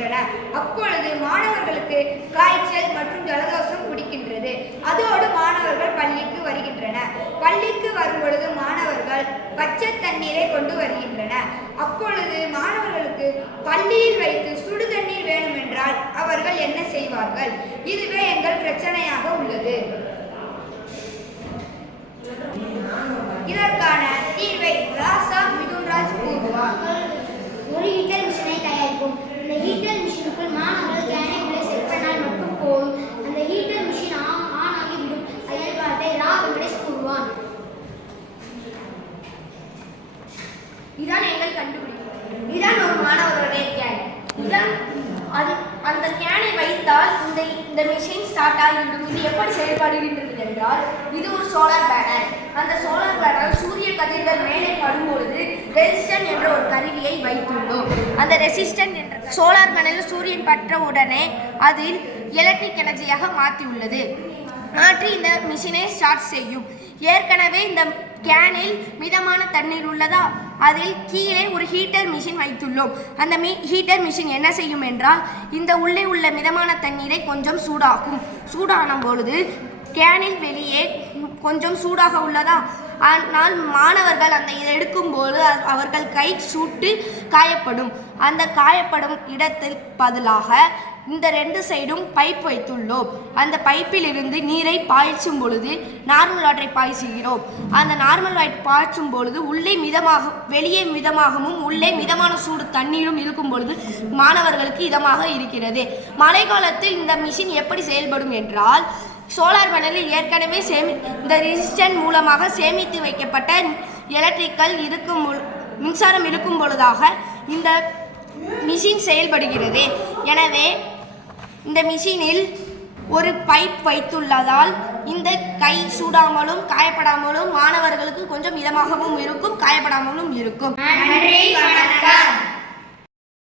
வருகின்றன. அப்பொழுது மாணவர்களுக்கு காய்ச்சல் மற்றும் ஜலதோஷம் பிடிக்கின்றது. அதோடு மாணவர்கள் பள்ளிக்கு வருகின்றனர். பள்ளிக்கு வரும்பொழுது மாணவர்கள் பச்சை தண்ணீரை கொண்டு வருகின்றனர். அப்பொழுது மாணவர்களுக்கு பள்ளியில் வைத்து சுடு தண்ணீர் வேணும் என்றால் அவர்கள் என்ன செய்வார்கள்? இதுவே எங்கள் பிரச்சனையாக உள்ளது. இதற்கான தீர்வை ராசா மிதுன்ராஜ் கூறுவார். ஒரு ஹீட்டர் மிஷினை தயாரிப்போம். இந்த ஹீட்டர் மிஷினுக்குள் மாணவர்கள் கேனை உள்ளே செட் பண்ணால் மட்டும் போதும். அந்த ஹீட்டர் மிஷின் ஆன் ஆகிவிடும். செயல்பாட்டை ரா வெங்கடேஷ் கூறுவான். இதான் எங்கள் கண்டுபிடிப்பு. இதான் ஒரு மாணவருடைய கேன். இதான் அந்த கேனை வைத்தால் இந்த மிஷின் ஸ்டார்ட் ஆகிவிடும். இது எப்படி செயல்படுகின்றது என்றால், இது ஒரு சோலார் பேனல். அந்த சோலார் பேனல் சூரிய கதிர்கள் மேலே படும்பொழுது ரெசிஸ்டன் என்ற ஒரு கருவியை வைத்துள்ளோம். அந்த ரெசிஸ்டன் என்ற சோலார் பேனலில் சூரியன் பற்ற உடனே அதில் எலக்ட்ரிக் எனர்ஜியாக மாற்றி இந்த மிஷினை ஸ்டார்ட் செய்யும். ஏற்கனவே இந்த கேனில் மிதமான தண்ணீர் உள்ளதா, அதில் கீழே ஒரு ஹீட்டர் மிஷின் வைத்துள்ளோம். அந்த ஹீட்டர் மிஷின் என்ன செய்யும் என்றால், இந்த உள்ளே உள்ள மிதமான தண்ணீரை கொஞ்சம் சூடாக்கும். சூடான பொழுது கேனில் வெளியே கொஞ்சம் சூடாக உள்ளதா, ஆனால் மாணவர்கள் அந்த இதை எடுக்கும்போது அவர்கள் கை சுட்டு காயப்படும். அந்த காயப்படும் இடத்தில் பதிலாக இந்த 2 சைடும் பைப் வைத்துள்ளோம். அந்த பைப்பில் இருந்து நீரை பாய்ச்சும் பொழுது நார்மல் வாட்டரை பாய்ச்சுகிறோம். அந்த நார்மல் வாட்டர் பாய்ச்சும் பொழுது உள்ளே வெளியே மிதமாகவும் உள்ளே மிதமான சூடு தண்ணீரும் இருக்கும் பொழுது மாணவர்களுக்கு இதமாக இருக்கிறது. மழை காலத்தில் இந்த மிஷின் எப்படி செயல்படும் என்றால், சோலார் பேனலில் ஏற்கனவே இந்த ரெசிஸ்டன் மூலமாக சேமித்து வைக்கப்பட்ட எலக்ட்ரிக்கல் மின்சாரம் இருக்கும் பொழுதாக இந்த மிஷின் செயல்படுகிறது. எனவே இந்த மிஷினில் ஒரு பைப் வைத்துள்ளதால் இந்த கை சூடாமலும் காயப்படாமலும் மாணவர்களுக்கு கொஞ்சம் இதமாகவும் இருக்கும், காயப்படாமலும் இருக்கும். நன்றி, வணக்கம்.